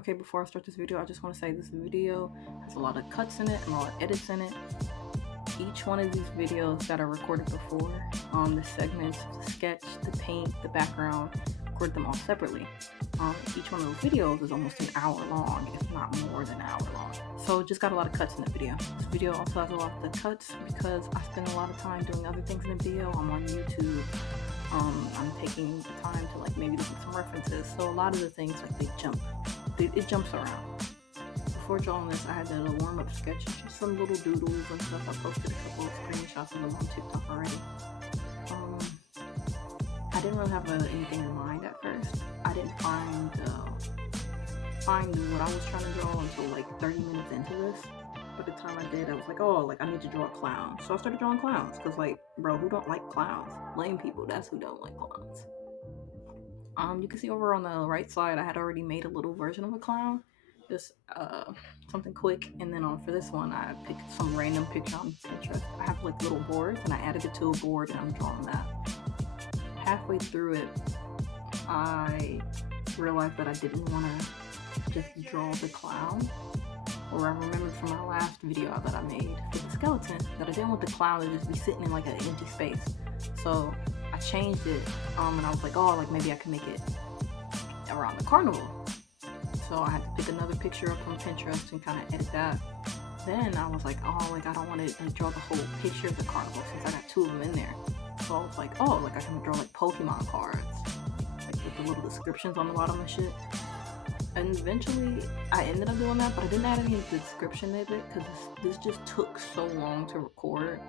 Okay, before I start this video, I just want to say this video has a lot of cuts in it and a lot of edits in it. Each one of these videos that I recorded before, the segments, the sketch, the paint, the background, record them all separately. Each one of those videos is almost an hour long, if not more than an hour long. So just got a lot of cuts in the video. This video also has a lot of the cuts because I spend a lot of time doing other things in the video. I'm on YouTube. I'm taking the time to maybe look at some references. So a lot of the things it jumps around. Before drawing this, I had a little warm-up sketch, just some little doodles and stuff. I posted a couple of screenshots of them on TikTok already. I didn't really have anything in mind at first. I didn't find what I was trying to draw until 30 minutes into this. By the time I did, I was I need to draw a clown. So I started drawing clowns, because bro, who don't like clowns? Lame people, that's who don't like clowns. You can see over on the right side, I had already made a little version of a clown. Just something quick. And then for this one, I picked some random picture on Pinterest. I have little boards, and I added it to a board, and I'm drawing that. Halfway through it, I realized that I didn't want to just draw the clown. Or I remembered from my last video that I made for the skeleton that I didn't want the clown to just be sitting in an empty space. So I changed it, and I was maybe I can make it around the carnival. So I had to pick another picture up from Pinterest and kind of edit that. Then I was I don't want to draw the whole picture of the carnival since I got two of them in there. So I was I can draw Pokemon cards, with the little descriptions on the bottom and shit. And eventually I ended up doing that, but I didn't add any description of it because this just took so long to record.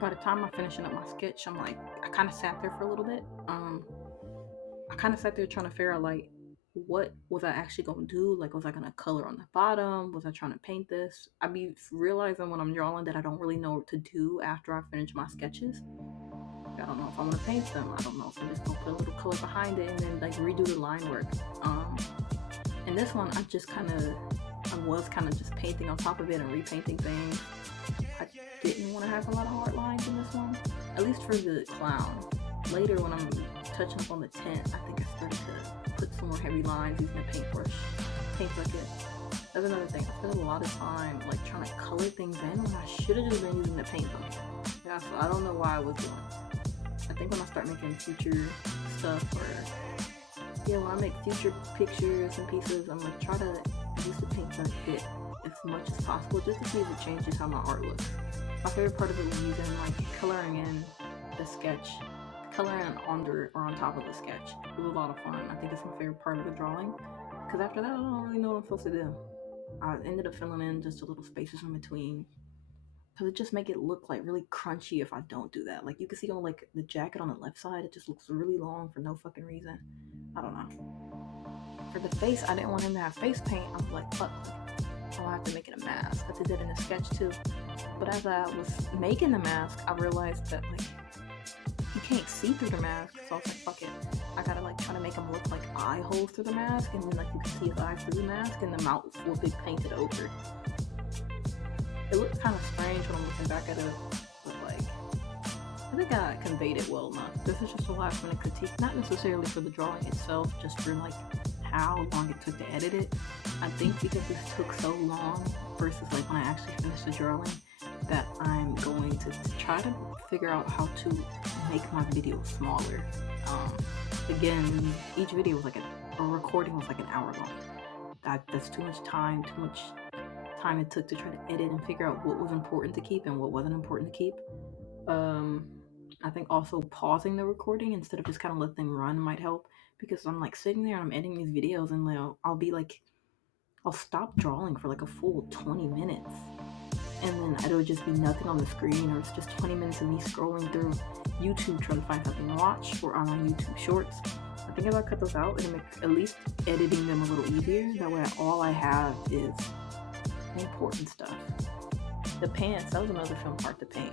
By the time I'm finishing up my sketch, I kind of sat there for a little bit. I kind of sat there trying to figure out what was I actually going to do? Was I going to color on the bottom? Was I trying to paint this? I be realizing when I'm drawing that I don't really know what to do after I finish my sketches. I don't know if I want to paint them. I don't know if I'm just going to put a little color behind it and then redo the line work. In this one, I was kind of just painting on top of it and repainting things. I didn't want to have a lot of hard lines in this one, at least for the clown. Later, when I'm touching up on the tent, I think I started to put some more heavy lines using a paint bucket. That's another thing. I spent a lot of time trying to color things in when I should have just been using the paint bucket. Yeah, so I don't know why I was doing it. I think when I start making future stuff when I make future pictures and pieces, I'm going to try to use the paint bucket as much as possible just to see if it changes how my art looks. My favorite part of it was using coloring in the sketch, coloring under or on top of the sketch. It was a lot of fun. I think it's my favorite part of the drawing, because after that I don't really know what I'm supposed to do. I ended up filling in just a little spaces in between, because it just make it look really crunchy if I don't do that. You can see on the jacket on the left side, it just looks really long for no fucking reason. I don't know. For the face, I didn't want him to have face paint. I was fuck, I'll have to make it a mask. I did that in the sketch too. But as I was making the mask, I realized that you can't see through the mask. So I was fuck it. I gotta try to make him look like eye holes through the mask, and then you can see his eyes through the mask, and the mouth will be painted over. It looks kind of strange when I'm looking back at it, but I think I conveyed it well enough. This is just a last minute critique, not necessarily for the drawing itself, just for how long it took to edit it. I think because this took so long versus when I actually finished the drawing, that I'm going to try to figure out how to make my videos smaller. Again, each video was a recording was an hour long. That's too much time it took to try to edit and figure out what was important to keep and what wasn't important to keep. I think also pausing the recording instead of just kind of let them run might help, because I'm sitting there and I'm editing these videos, and I'll be I'll stop drawing for a full 20 minutes, and then it'll just be nothing on the screen, or it's just 20 minutes of me scrolling through YouTube trying to find something to watch, or on my YouTube shorts. I think if I cut those out, it'll make at least editing them a little easier. That way all I have is important stuff. The pants, that was another fun part to paint.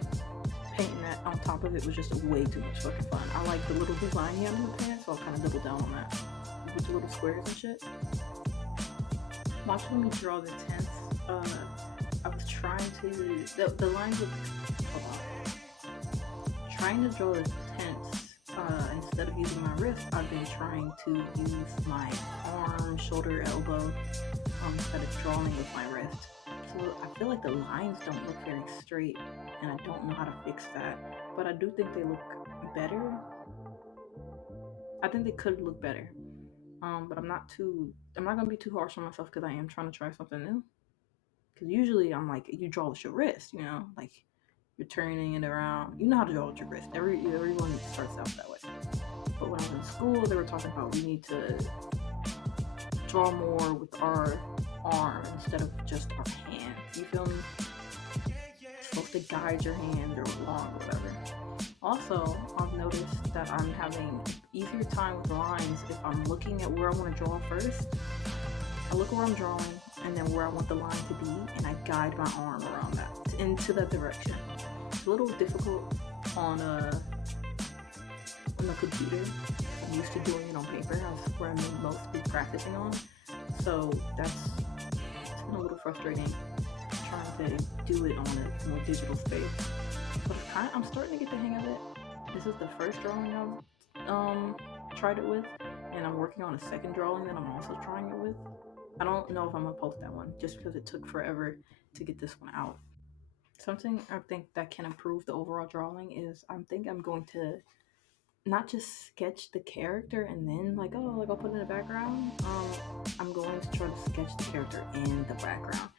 Painting that on top of it was just way too much fucking fun. I like the little design he had on the pants, so I'll kind of double down on that with the little squares and shit. Watching me draw the tents, I was trying to the lines of trying to draw the tents instead of using my wrist. I've been trying to use my arms, shoulder, elbow, instead of drawing with my wrist. So I feel like the lines don't look very straight, and I don't know how to fix that. But I do think they look better. I think they could look better. But I'm not gonna be too harsh on myself because I am trying to try something new. Because usually I'm like, you draw with your wrist, like you're turning it around. You know how to draw with your wrist. Everyone starts out that way. But when I was in school, they were talking about we need to draw more with our arm instead of just our hand. You feel me? It's supposed to guide your hand or along or whatever. Also, I've noticed that I'm having easier time with lines if I'm looking at where I want to draw first. I look where I'm drawing and then where I want the line to be, and I guide my arm around that into that direction. It's a little difficult on the computer. I'm used to doing it on paper. That's where I'm mostly practicing on. So it's been a little frustrating trying to do it on a more digital space. But I'm starting to get the hang of it. This is the first drawing I've tried it with, and I'm working on a second drawing that I'm also trying it with. I don't know if I'm gonna post that one just because it took forever to get this one out. Something I think that can improve the overall drawing is I'm going to not just sketch the character and then I'll put it in the background. I'm going to try to sketch the character in the background.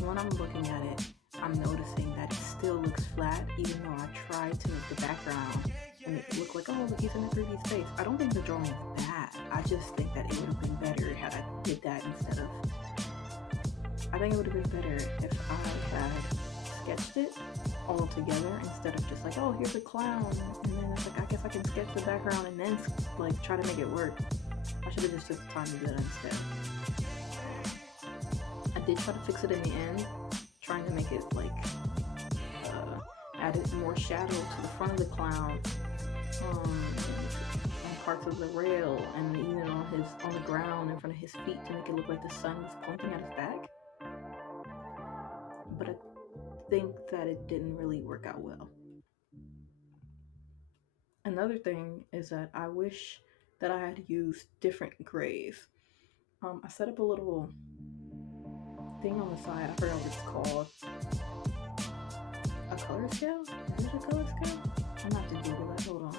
When I'm looking at it, I'm noticing that it still looks flat, even though I tried to make the background and make it look like, oh, look, he's in a 3D space. I don't think the drawing is bad. I just think that it would have been better had I did that instead of. I think it would have been better if I had sketched it all together instead of just like, oh, here's a clown, and then it's like, I guess I can sketch the background and then like try to make it work. I should have just took the time to do that instead. I did try to fix it in the end, trying to make it like added more shadow to the front of the clown, and parts of the rail, and even on the ground in front of his feet to make it look like the sun was pointing at his back. But I think that it didn't really work out well. Another thing is that I wish that I had used different grays. I set up a little thing on the side. I forgot what it's called. A color scale? Is it a color scale? I'm gonna have to Google that. Hold on.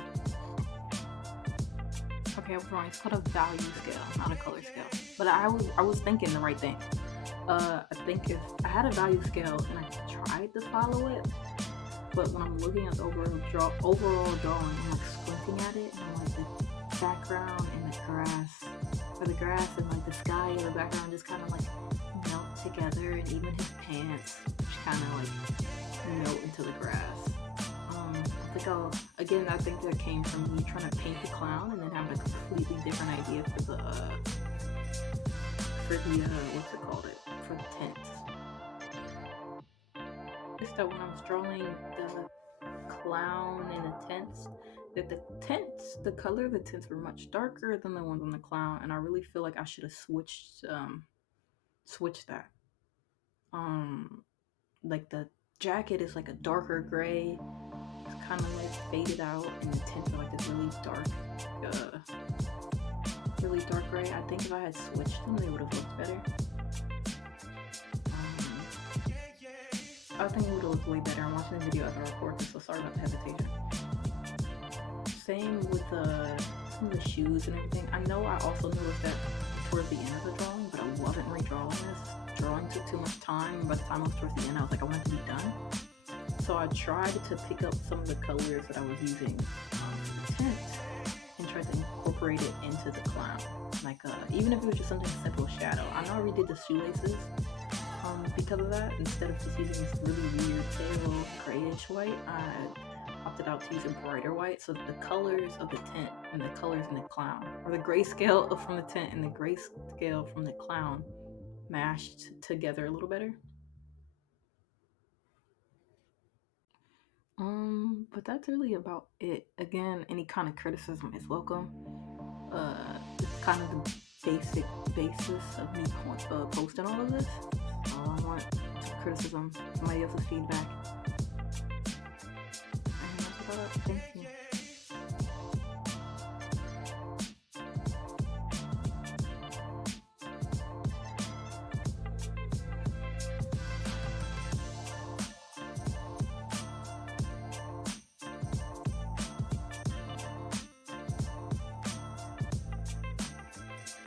Okay, I was wrong. It's called a value scale, not a color scale. But I was thinking the right thing. I think if I had a value scale and I tried to follow it, but when I'm looking at the overall drawing, I'm like squinting at it, and I'm like the background and the grass and like the sky in the background just kind of like melt together, and even his pants kind of like melt into the grass. I think that came from me trying to paint the clown and then having a completely different idea for the what's it called? For the tents. Just that when I was drawing the clown and the tents, the color of the tents were much darker than the ones on the clown, and I really feel like I should have switched that. Like the jacket is like a darker gray. It's kind of like faded out, and the tents are like this really dark gray. I think if I had switched them, they would have looked better. I think it would have looked way better. I'm watching the video as I record this, so sorry about the hesitation. Same with some of the shoes and everything. I know I also noticed that towards the end of the drawing, but I wasn't redrawing this. Drawing took too much time. By the time I was towards the end, I was like, I want it to be done. So I tried to pick up some of the colors that I was using for the tent and tried to incorporate it into the clown. Like, even if it was just something simple, shadow. I know I redid the shoelaces because of that. Instead of just using this really weird pale grayish white, I opted out to use a brighter white, so that the colors of the tent and the colors in the clown, or the grayscale from the tent and the grayscale from the clown, mashed together a little better. But that's really about it. Again, any kind of criticism is welcome. It's kind of the basic basis of me posting all of this. All I want is criticism, somebody else's feedback. And that's about it. Thank you.